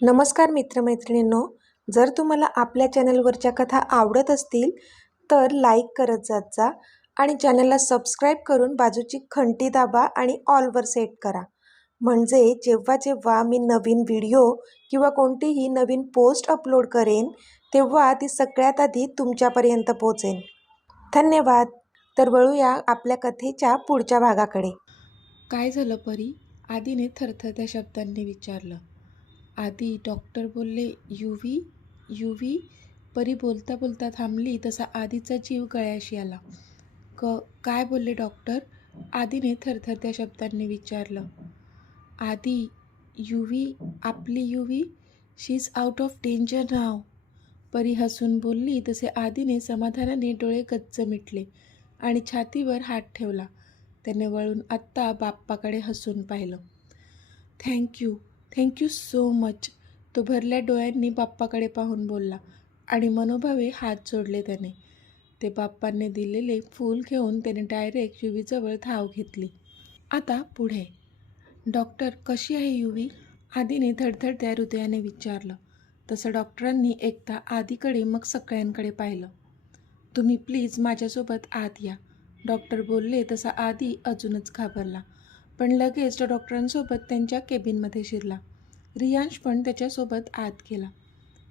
नमस्कार मित्रमैत्रिणींनो, जर तुम्हाला आपल्या चॅनलवरच्या कथा आवडत असतील तर लाईक करत जात जा आणि चॅनलला सबस्क्राईब करून बाजूची घंटी दाबा आणि ऑलवर सेट करा. म्हणजे जेव्हा जेव्हा मी नवीन व्हिडिओ किंवा कोणतीही नवीन पोस्ट अपलोड करेन तेव्हा ती सगळ्यात आधी तुमच्यापर्यंत पोहोचेल. धन्यवाद. तर वळूया आपल्या कथेच्या पुढच्या भागाकडे. काय झालं परी? आदीने थरथरत्या शब्दांनी विचारलं. आदी, डॉक्टर बोलले यूव्ही यूव्ही. परी बोलता बोलता थांबली तसा आदीचा जीव गळ्याशी आला. काय बोलले डॉक्टर? आदीने थरथरत्या शब्दांनी विचारलं. आदी, यूव्ही, आपली Yuvi, she is out of danger now. Pari हसून बोलली तसे आदीने समाधानाने डोळे गच्च मिटले आणि छातीवर हात ठेवला. त्याने वळून आत्ता बाप्पाकडे हसून पाहिलं. Thank you so much. तो भरल्या डोळ्यांनी बाप्पाकडे पाहून बोलला आणि मनोभावे हात जोडले त्याने. ते बाप्पांनी दिलेले फूल घेऊन त्याने डायरेक्ट युवीजवळ धाव घेतली. आता पुढे. डॉक्टर, कशी आहे युवी? आदीने धडधडत्या हृदयाने विचारलं. तसं डॉक्टरांनी एकदा आदीकडे मग सगळ्यांकडे पाहिलं. तुम्ही प्लीज माझ्यासोबत आत या, डॉक्टर बोलले तसा आदी अजूनच घाबरला. पण लगेच डॉक्टरांसोबत त्यांच्या केबिनमध्ये शिरला. रियांश पण त्याच्यासोबत आत गेला.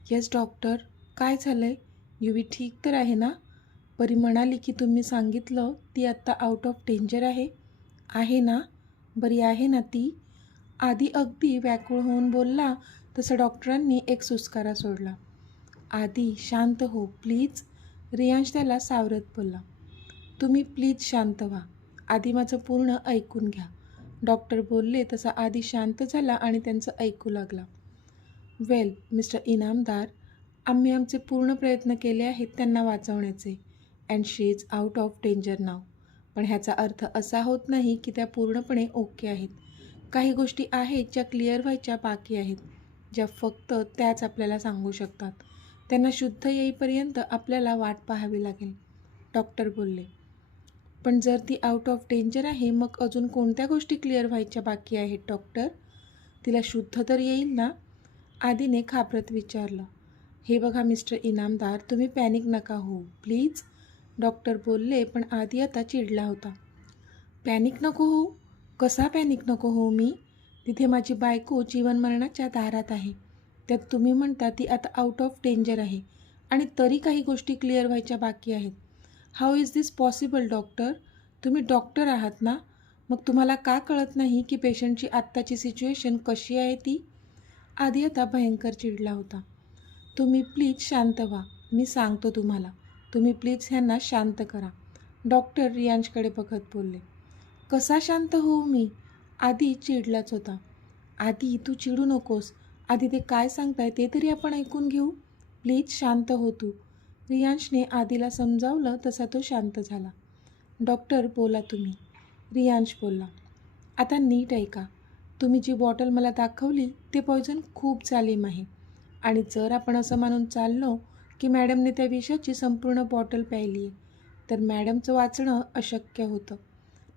येस डॉक्टर, काय झालंय? युवी ठीक तर आहे ना? परी म्हणाली की तुम्ही सांगितलं ती आत्ता आउट ऑफ डेंजर आहे. आहे ना? बरी आहे ना ती? आदी अगदी व्याकुळ होऊन बोलला तसं डॉक्टरांनी एक सुस्कारा सोडला. आदी, शांत हो प्लीज, रियांश त्याला सावरत बोलला. तुम्ही प्लीज शांत व्हा. आधी माझं पूर्ण ऐकून घ्या, डॉक्टर बोलले तसा आधी शांत झाला आणि त्यांचं ऐकू लागला. वेल मिस्टर इनामदार, आम्ही आमचे पूर्ण प्रयत्न केले आहेत त्यांना वाचवण्याचे and she is out of danger now. पण ह्याचा अर्थ असा होत नाही की त्या पूर्णपणे ओके आहेत. काही गोष्टी आहेत ज्या क्लिअर व्हायच्या बाकी आहेत, ज्या फक्त त्याच आपल्याला सांगू शकतात. त्यांना शुद्ध येईपर्यंत आपल्याला वाट पाहावी लागेल, डॉक्टर बोलले. पण जर ती आउट ऑफ डेंजर आहे मग अजून कोणत्या गोष्टी क्लिअर व्हायच्या बाकी आहेत डॉक्टर? तिला शुद्ध तर येईल ना? आदीने घाबरत विचारलं. हे बघा मिस्टर इनामदार, तुम्ही पॅनिक नका होऊ प्लीज, डॉक्टर बोलले. पण आदी आता चिडला होता. पॅनिक नको होऊ? कसा पॅनिक नको होऊ मी? तिथे माझी बायको जीवनमरणाच्या दारात आहे. त्यात तुम्ही म्हणता ती आता आउट ऑफ डेंजर आहे आणि तरी काही गोष्टी क्लिअर व्हायच्या बाकी आहेत. How is this possible doctor? तुम्ही डॉक्टर आहात ना? मग तुम्हाला का कळत नाही की पेशंटची आत्ताची सिच्युएशन कशी आहे ती? आधी आता भयंकर चिडला होता. तुम्ही प्लीज शांत व्हा, मी सांगतो तुम्हाला. तुम्ही प्लीज ह्यांना शांत करा, डॉक्टर रियांशकडे बघत बोलले. कसा शांत होऊ मी? आधी चिडलाच होता. आधी तू चिडू नकोस. आधी ते काय सांगताय ते तरी आपण ऐकून घेऊ. प्लीज शांत हो तू. रियांशने आदीला समजावलं तसा तो शांत झाला. डॉक्टर बोला तुम्ही, रियांश बोलला. आता नीट ऐका. तुम्ही जी बॉटल मला दाखवली ते पॉयझन खूप जालिम आहे आणि जर आपण असं मानून चाललो की मॅडमने त्या विषाची संपूर्ण बॉटल प्यायली आहे तर मॅडमचं वाचणं अशक्य होतं,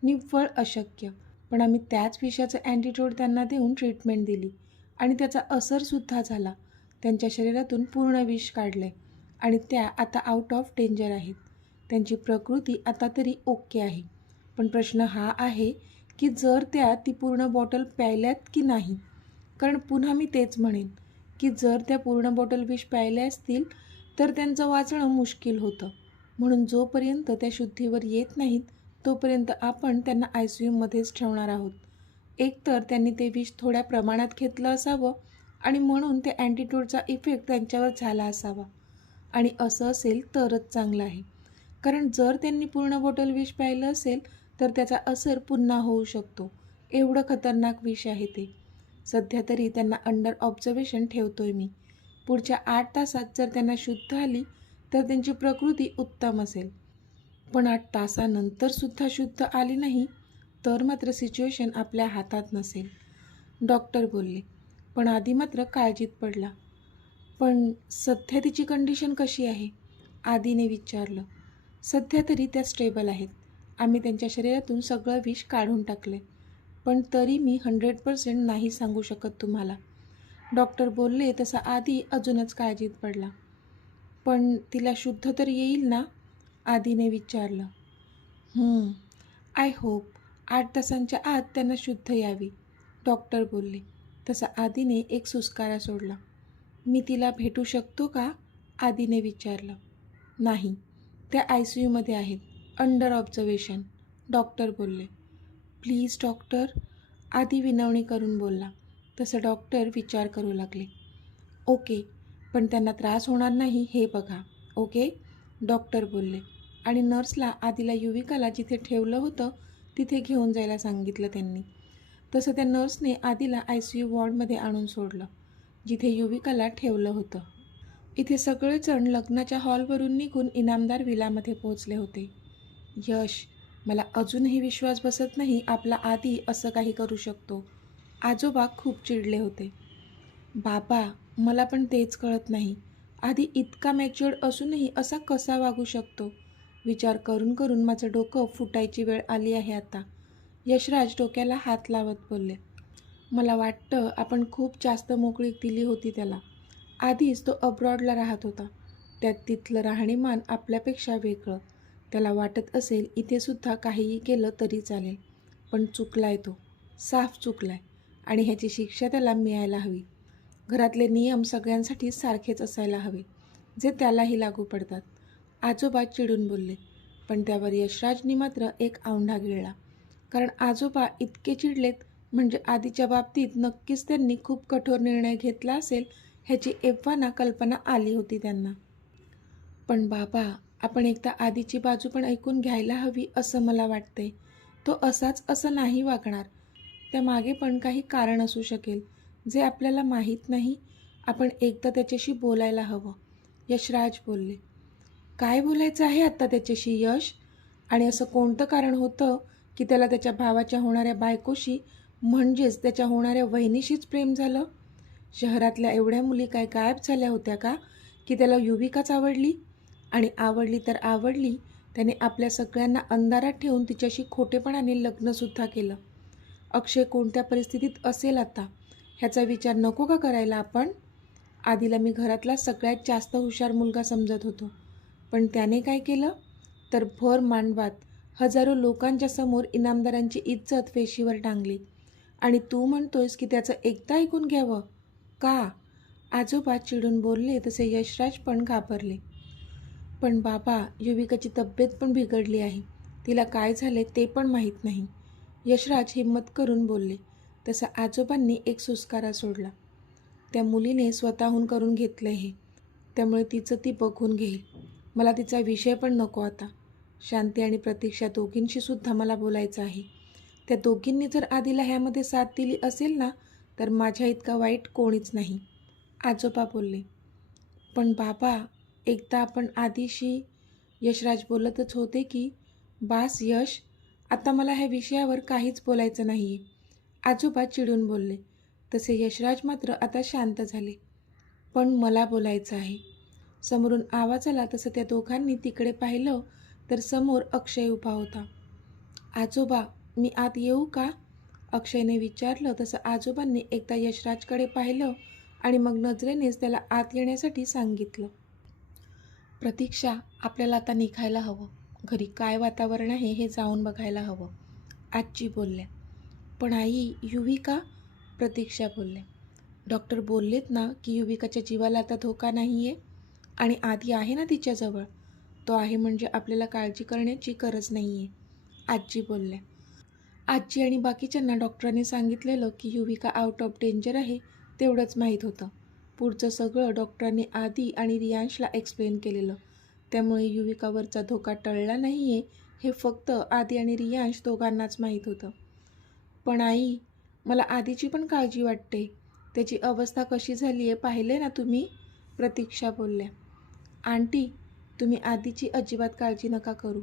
निव्वळ अशक्य. पण आम्ही त्याच विषाचं अँटीडोट त्यांना देऊन ट्रीटमेंट दिली आणि त्याचा असरसुद्धा झाला. त्यांच्या शरीरातून पूर्ण विष काढलं आहे आणि त्या आता आउट ऑफ डेंजर आहेत. त्यांची प्रकृती आता तरी ओके आहे. पण प्रश्न हा आहे की जर त्या ती पूर्ण बॉटल प्यायल्यात की नाही. कारण पुन्हा मी तेच म्हणेन की जर त्या पूर्ण बॉटल विष प्यायल्या असतील तर त्यांचं वाचणं मुश्किल होतं. म्हणून जोपर्यंत त्या शुद्धीवर येत नाहीत तोपर्यंत आपण त्यांना ICUमध्येच ठेवणार आहोत. एकतर त्यांनी ते विष थोड्या प्रमाणात घेतलं असावं आणि म्हणून त्या अँटीडोटचा इफेक्ट त्यांच्यावर झाला असावा आणि असं असेल तरच चांगलं आहे. कारण जर त्यांनी पूर्ण बॉटल विष प्यायलं असेल तर त्याचा असर पुन्हा होऊ शकतो. एवढं खतरनाक विष आहे ते. सध्या तरी त्यांना अंडर ऑब्झर्वेशन ठेवतोय मी. पुढच्या 8 तासात जर त्यांना शुद्ध आली तर त्यांची प्रकृती उत्तम असेल. पण 8 तासानंतरसुद्धा शुद्ध आली नाही तर मात्र सिच्युएशन आपल्या हातात नसेल, डॉक्टर बोलले. पण आधी मात्र काळजीत पडला. पण सध्या तिची कंडिशन कशी आहे? आदीने विचारलं. सध्या तरी त्या स्टेबल आहेत. आम्ही त्यांच्या शरीरातून सगळं विष काढून टाकले. पण तरी मी 100% नाही सांगू शकत तुम्हाला. डॉक्टर बोलले तसा आदी अजूनच काळजीत पडला. पण तिला शुद्ध तर येईल ना? आदीने विचारलं. आय होप 8 तासांच्या आत त्यांना शुद्ध यावी, डॉक्टर बोलले. तसा आदीने एक सुस्कारा सोडला. मी तिला भेटू शकतो का? आदीने विचारलं. नाही, त्या ICUमध्ये आहेत, अंडर ऑब्झर्वेशन, डॉक्टर बोलले. प्लीज डॉक्टर, आदी विनवणी करून बोलला. तसं डॉक्टर विचार करू लागले. ओके, पण त्यांना त्रास होणार नाही हे बघा, ओके, डॉक्टर बोलले. आणि नर्सला आदीला युविकाला जिथे ठेवलं होतं तिथे घेऊन जायला सांगितलं त्यांनी. तसं त्या नर्सने आदीला ICU वॉर्डमध्ये आणून सोडलं, जिथे युविकाला ठेवलं होतं. इथे सगळेजण लग्नाच्या हॉलवरून निघून इनामदार विलामध्ये पोहोचले होते. यश, मला अजूनही विश्वास बसत नाही आपला आदी असं काही करू शकतो. आजोबा खूप चिडले होते. बाबा, मला पण तेच कळत नाही. आदी इतका मॅच्युअर्ड असूनही असा कसा वागू शकतो? विचार करून करून माझं डोकं फुटायची वेळ आली आहे आता. यशराज डोक्याला हात लावत बोलले. मला वाटतं आपण खूप जास्त मोकळीक दिली होती त्याला. आधीच तो अब्रॉडला राहत होता. त्यात तिथलं राहणीमान आपल्यापेक्षा वेगळं. त्याला वाटत असेल इथेसुद्धा काहीही केलं तरी चालेल. पण चुकलाय तो, साफ चुकलाय. आणि ह्याची शिक्षा त्याला मिळायला हवी. घरातले नियम सगळ्यांसाठी सारखेच असायला हवे, जे त्यालाही लागू पडतात, आजोबा चिडून बोलले. पण त्यावर यशराजनी मात्र एक औंढा गिळला. कारण आजोबा इतके चिडलेत म्हणजे आधीच्या बाबतीत नक्कीच त्यांनी खूप कठोर निर्णय घेतला असेल ह्याची एव्हाना कल्पना आली होती त्यांना. पण बाबा, आपण एकदा आधीची बाजू पण ऐकून घ्यायला हवी असं मला वाटतंय. तो असाच असं नाही वागणार. त्यामागे पण काही कारण असू शकेल जे आपल्याला माहीत नाही. आपण एकदा त्याच्याशी बोलायला हवं, यशराज बोलले. काय बोलायचं आहे आत्ता त्याच्याशी यश? आणि असं कोणतं कारण होतं की त्याला त्याच्या भावाच्या होणाऱ्या बायकोशी म्हणजेच त्याच्या होणाऱ्या वहिनीशीच प्रेम झालं? शहरातल्या एवढ्या मुली काय गायब झाल्या होत्या का की त्याला युविकाच आवडली? आणि आवडली तर आवडली, त्याने आपल्या सगळ्यांना अंधारात ठेवून तिच्याशी खोटेपणाने लग्नसुद्धा केलं. अक्षय कोणत्या परिस्थितीत असेल आता, ह्याचा विचार नको का करायला आपण? आधीला मी घरातला सगळ्यात जास्त हुशार मुलगा समजत होतो. पण त्याने काय केलं? तर भर मांडवात हजारो लोकांच्या समोर इनामदारांची इज्जत वेशीवर टांगली. आणि तू म्हणतोयस की त्याचं एकदा ऐकून घ्यावं का? आजोबा चिडून बोलले. तसे यशराज पण घाबरले. पण बाबा, युविकाची तब्येत पण बिघडली आहे. तिला काय झाले ते पण माहीत नाही, यशराज हिम्मत करून बोलले. तसा आजोबांनी एक सुस्कारा सोडला. त्या मुलीने स्वतःहून करून घेतलं हे, त्यामुळे तिचं ती बघून घेईल. मला तिचा विषय पण नको आता. शांती आणि प्रतीक्षा दोघींशी सुद्धा मला बोलायचं आहे. त्या दोघींनी जर आधीला ह्यामध्ये साथ दिली असेल ना, तर माझ्या इतका वाईट कोणीच नाही, आजोबा बोलले. पण बाबा, एकदा आपण आधीशी, यशराज बोलतच होते की. बास यश, आता मला ह्या विषयावर काहीच बोलायचं नाही आहे, आजोबा चिडून बोलले. तसे यशराज मात्र आता शांत झाले. पण मला बोलायचं आहे. समोरून आवाज आला. तसं त्या दोघांनी तिकडे पाहिलं तर समोर अक्षय उभा होता. आजोबा, मी आत येऊ का? अक्षयने विचारलं. तसं आजोबांनी एकदा यशराजकडे पाहिलं आणि मग नजरेनेच त्याला आत येण्यासाठी सांगितलं. प्रतीक्षा, आपल्याला आता निघायला हवं. घरी काय वातावरण आहे हे जाऊन बघायला हवं, आजी बोलल्या. पण आई, युविका, प्रतीक्षा बोलल्या. डॉक्टर बोललेत ना की युविकाच्या जीवाला आता धोका नाही आहे. आणि आधी आहे ना तिच्याजवळ. तो आहे म्हणजे आपल्याला काळजी करण्याची गरज नाही आहे, आजी बोलल्या. आजी आणि बाकीच्यांना डॉक्टरांनी सांगितलेलं की युविका आउट ऑफ डेंजर आहे तेवढंच माहीत होतं. पुढचं सगळं डॉक्टरांनी आदी आणि रियांशला एक्सप्लेन केलेलं. त्यामुळे युविकावरचा धोका टळला नाही आहे हे फक्त आदी आणि रियांश दोघांनाच माहीत होतं. पण आई, मला आधीची पण काळजी वाटते. त्याची अवस्था कशी झाली आहे पाहिले ना तुम्ही, प्रतीक्षा बोलल्या. आंटी, तुम्ही आधीची अजिबात काळजी नका करू.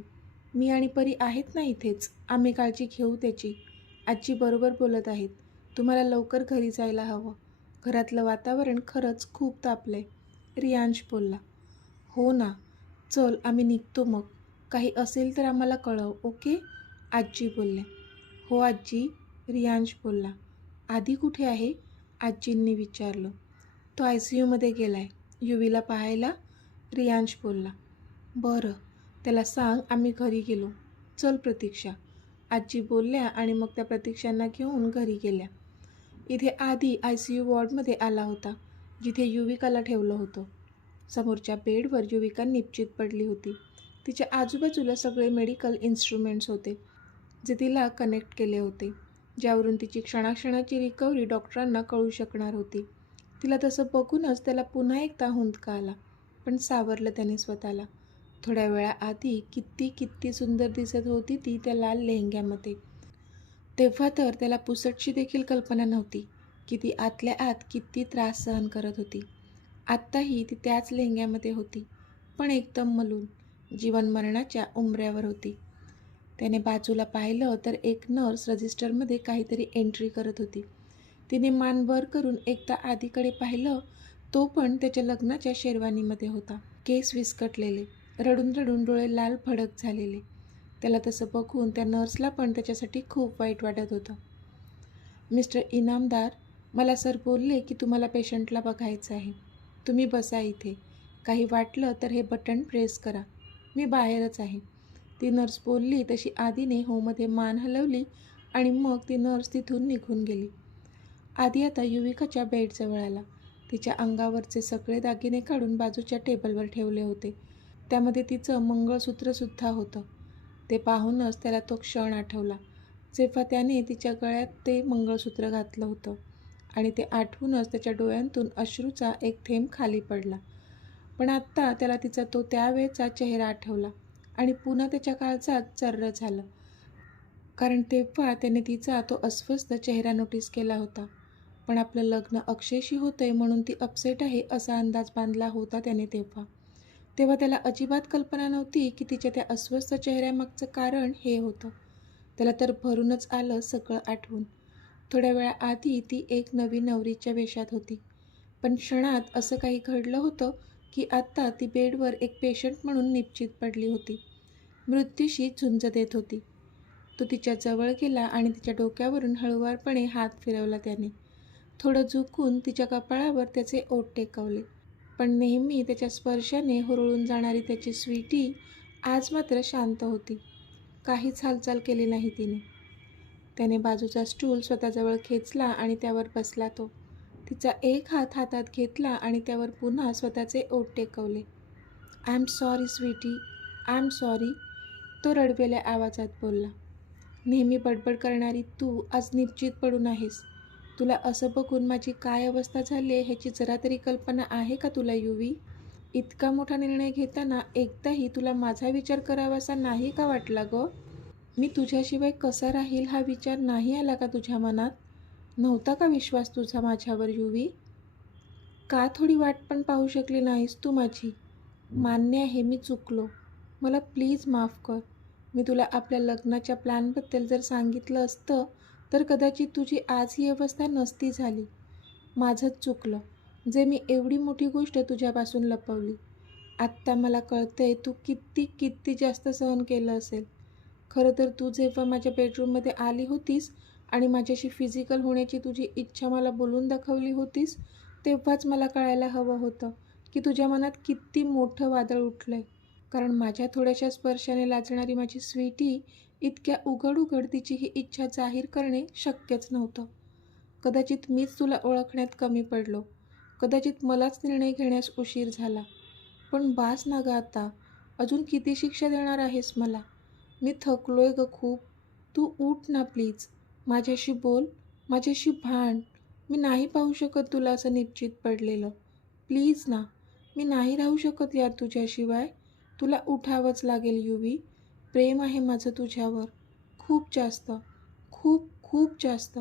मी आणि परी आहेत ना इथेच, आम्ही काळजी घेऊ त्याची. आजी बरोबर बोलत आहेत. तुम्हाला लवकर घरी जायला हवं. घरातलं वातावरण खरंच खूप तापलंय, रियांश बोलला. हो ना, चल आम्ही निघतो मग. काही असेल तर आम्हाला कळव, ओके, आजी बोलल्या. हो आजी, रियांश बोलला. आधी कुठे आहे? आजींनी विचारलं. तो ICUमध्ये गेला आहे, युवीला पाहायला, रियांश बोलला. बरं, त्याला सांग आम्ही घरी गेलो. चल प्रतीक्षा, आजी बोलल्या आणि मग त्या प्रतीक्षांना घेऊन घरी गेल्या. इथे आधी ICU वॉर्डमध्ये आला होता, जिथे युविकाला ठेवलं होतं. समोरच्या बेडवर युविका निपचित पडली होती. तिच्या आजूबाजूला सगळे मेडिकल इन्स्ट्रुमेंट्स होते, जे तिला कनेक्ट केले होते, ज्यावरून तिची क्षणाक्षणाची रिकव्हरी डॉक्टरांना कळू शकणार होती. तिला तसं बघूनच त्याला पुन्हा एकदा हुंदका आला, पण सावरलं त्याने स्वतःला. थोड्या वेळाआधी किती सुंदर दिसत होती ती त्या लाल लेहंग्यामध्ये. तेव्हा तर त्याला पुसटशी देखील कल्पना नव्हती की ती आतल्या आत किती त्रास सहन करत होती. आत्ताही ती त्याच लेहंग्यामध्ये होती, पण एकदम मलून, जीवन मरणाच्या उंबऱ्यावर होती. त्याने बाजूला पाहिलं तर एक नर्स रजिस्टरमध्ये काहीतरी एंट्री करत होती. तिने मान वर करून एकदा आधीकडे पाहिलं, तो पण त्याच्या लग्नाच्या शेरवानीमध्ये होता. केस विस्कटलेले, रडून रडून डोळे लाल भडक झालेले. त्याला तसं बघून त्या नर्सला पण त्याच्यासाठी खूप वाईट वाटत होतं. मिस्टर इनामदार, मला सर बोलले की तुम्हाला पेशंटला बघायचं आहे. तुम्ही बसा इथे. काही वाटलं तर हे बटन प्रेस करा. मी बाहेरच आहे. ती नर्स बोलली तशी आधीने होमध्ये मान हलवली आणि मग ती नर्स तिथून निघून गेली. आधी आता युविकाच्या बेडजवळ आला. तिच्या अंगावरचे सगळे दागिने काढून बाजूच्या टेबलवर ठेवले होते. त्यामध्ये तिचं मंगळसूत्रसुद्धा होतं. ते पाहूनच त्याला तो क्षण आठवला, जेव्हा त्याने तिच्या गळ्यात ते मंगळसूत्र घातलं होतं, आणि ते आठवूनच त्याच्या डोळ्यांतून अश्रूचा एक थेंब खाली पडला. पण आत्ता त्याला तिचा तो त्यावेळचा चेहरा आठवला आणि पुन्हा त्याच्या काळजात चर्र झालं, कारण तेव्हा त्याने तिचा तो अस्वस्थ चेहरा नोटीस केला होता. पण आपलं लग्न अक्षयशी होतंय म्हणून ती अपसेट आहे असा अंदाज बांधला होता त्याने तेव्हा त्याला अजिबात कल्पना नव्हती की तिच्या त्या अस्वस्थ चेहऱ्यामागचं कारण हे होतं. त्याला तर भरूनच आलं सगळं आठवून. थोड्या वेळाआधी ती एक नवी नवरीच्या वेशात होती, पण क्षणात असं काही घडलं होतं की आत्ता ती बेडवर एक पेशंट म्हणून निपचित पडली होती, मृत्यूशी झुंज देत होती. तो तिच्या जवळ गेला आणि तिच्या डोक्यावरून हळुवारपणे हात फिरवला त्याने. थोडं झुकून तिच्या कपाळावर त्याचे ओठ टेकवले. पण नेहमी त्याच्या स्पर्शाने हुरळून जाणारी त्याची स्वीटी आज मात्र शांत होती. काहीच हालचाल केली नाही तिने. त्याने बाजूचा स्टूल स्वतःजवळ खेचला आणि त्यावर बसला तो. तिचा एक हात हातात घेतला आणि त्यावर पुन्हा स्वतःचे ओठ टेकवले. I am sorry sweetie, I am sorry, तो रडवेल्या आवाजात बोलला. नेहमी बडबड करणारी तू आज निपचित पडून आहेस. तुला असं बघून माझी काय अवस्था झाली आहे ह्याची जरा तरी कल्पना आहे का तुला युवी? इतका मोठा निर्णय घेताना एकदाही तुला माझा विचार करावासा नाही का वाटला गं? मी तुझ्याशिवाय कसा राहील हा विचार नाही आला का तुझ्या मनात? नव्हता का विश्वास तुझा माझ्यावर युवी? का थोडी वाट पण पाहू शकली नाहीस तू माझी? मान्य आहे मी चुकलो, मला प्लीज माफ कर. मी तुला आपल्या लग्नाच्या प्लॅनबद्दल जर सांगितलं असतं तर कदाचित तुझी आज ही अवस्था नसती झाली. माझंच चुकलं जे मी एवढी मोठी गोष्ट तुझ्यापासून लपवली. आत्ता मला कळतंय तू किती जास्त सहन केलं असेल. खरं तर तू जेव्हा माझ्या बेडरूममध्ये आली होतीस आणि माझ्याशी फिजिकल होण्याची तुझी इच्छा मला बोलून दाखवली होतीस, तेव्हाच मला कळायला हवं होतं की तुझ्या मनात किती मोठं वादळ उठलं आहे. कारण माझ्या थोड्याशा स्पर्शाने लाजणारी माझी स्वीटी इतक्या उघड तिची ही इच्छा जाहीर करणे शक्यच नव्हतं. कदाचित मीच तुला ओळखण्यात कमी पडलो, कदाचित मलाच निर्णय घेण्यास उशीर झाला. पण बास ना गं आता, अजून किती शिक्षा देणार आहेस मला? मी थकलोय गं खूप. तू उठ ना प्लीज, माझ्याशी बोल, माझ्याशी भांड. मी नाही पाहू शकत तुला असं निपचित पडलेलं. प्लीज ना, मी नाही राहू शकत यार तुझ्याशिवाय. तुला उठावंच लागेल युवी. प्रेम आहे माझं तुझ्यावर, खूप जास्त, खूप जास्त.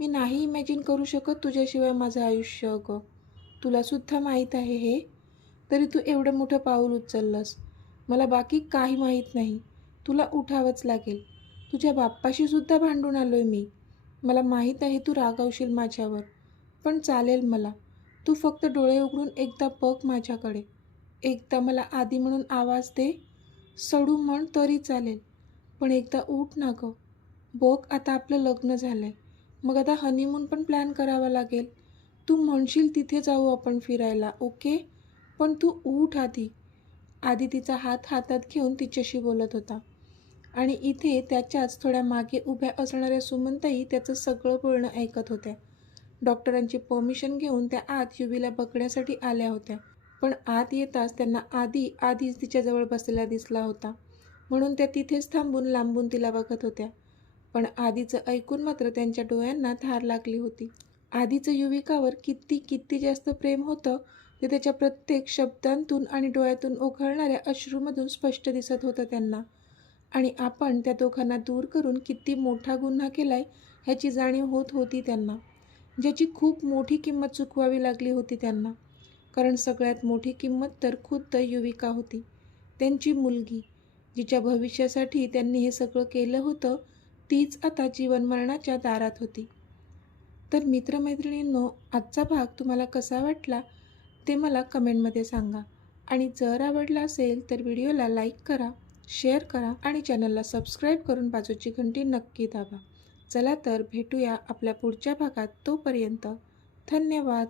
मी नाही इमॅजिन करू शकत तुझ्याशिवाय माझं आयुष्य अगं. तुलासुद्धा माहीत आहे हे, तरी तू एवढं मोठं पाऊल उचललंस. मला बाकी काही माहीत नाही. तुला उठावंच लागेल. तुझ्या बाप्पाशीसुद्धा भांडून आलोय मी. मला माहीत आहे तू रागावशील माझ्यावर, पण चालेल मला. तू फक्त डोळे उघडून एकदा बघ माझ्याकडे. एकदा मला आधी म्हणून आवाज दे. सडू म्हण तरी चालेल, पण एकदा उठ ना गं. बघ आता आपलं लग्न झालं आहे. मग आता हनीमून पण प्लॅन करावा लागेल. तू म्हणशील तिथे जाऊ आपण फिरायला, ओके? पण तू उठ आधी. आधी तिचा हात हातात घेऊन तिच्याशी बोलत होता. आणि इथे त्याच्याच थोड्या मागे उभ्या असणाऱ्या सुमनताई त्याचं सगळं बोलणं ऐकत होत्या. डॉक्टरांची परमिशन घेऊन त्या आत युवीला बघण्यासाठी आल्या होत्या. पण आत येताच त्यांना आधीच तिच्याजवळ बसलेला दिसला होता. म्हणून त्या तिथेच थांबून लांबून तिला बघत होत्या. पण आधीचं ऐकून मात्र त्यांच्या डोळ्यांना धार लागली होती. आधीचं युविकावर किती किती जास्त प्रेम होतं ते त्याच्या प्रत्येक शब्दांतून आणि डोळ्यातून ओघळणाऱ्या अश्रूमधून स्पष्ट दिसत होतं त्यांना. आणि आपण त्या दोघांना दूर करून किती मोठा गुन्हा केलाय ह्याची जाणीव होत होती त्यांना, ज्याची खूप मोठी किंमत चुकवावी लागली होती त्यांना. कारण सगळ्यात मोठी किंमत तर खुद्द युविका होती, त्यांची मुलगी, जिच्या भविष्यासाठी त्यांनी हे सगळं केलं होतं. तीच आता जीवनमरणाच्या दारात होती. तर मित्रमैत्रिणींनो, आजचा भाग तुम्हाला कसा वाटला ते मला कमेंटमध्ये सांगा. आणि जर आवडला असेल तर व्हिडिओला लाईक करा, शेअर करा आणि चॅनलला सबस्क्राईब करून बाजूची घंटी नक्की दाबा. चला तर भेटूया आपल्या पुढच्या भागात. तोपर्यंत धन्यवाद.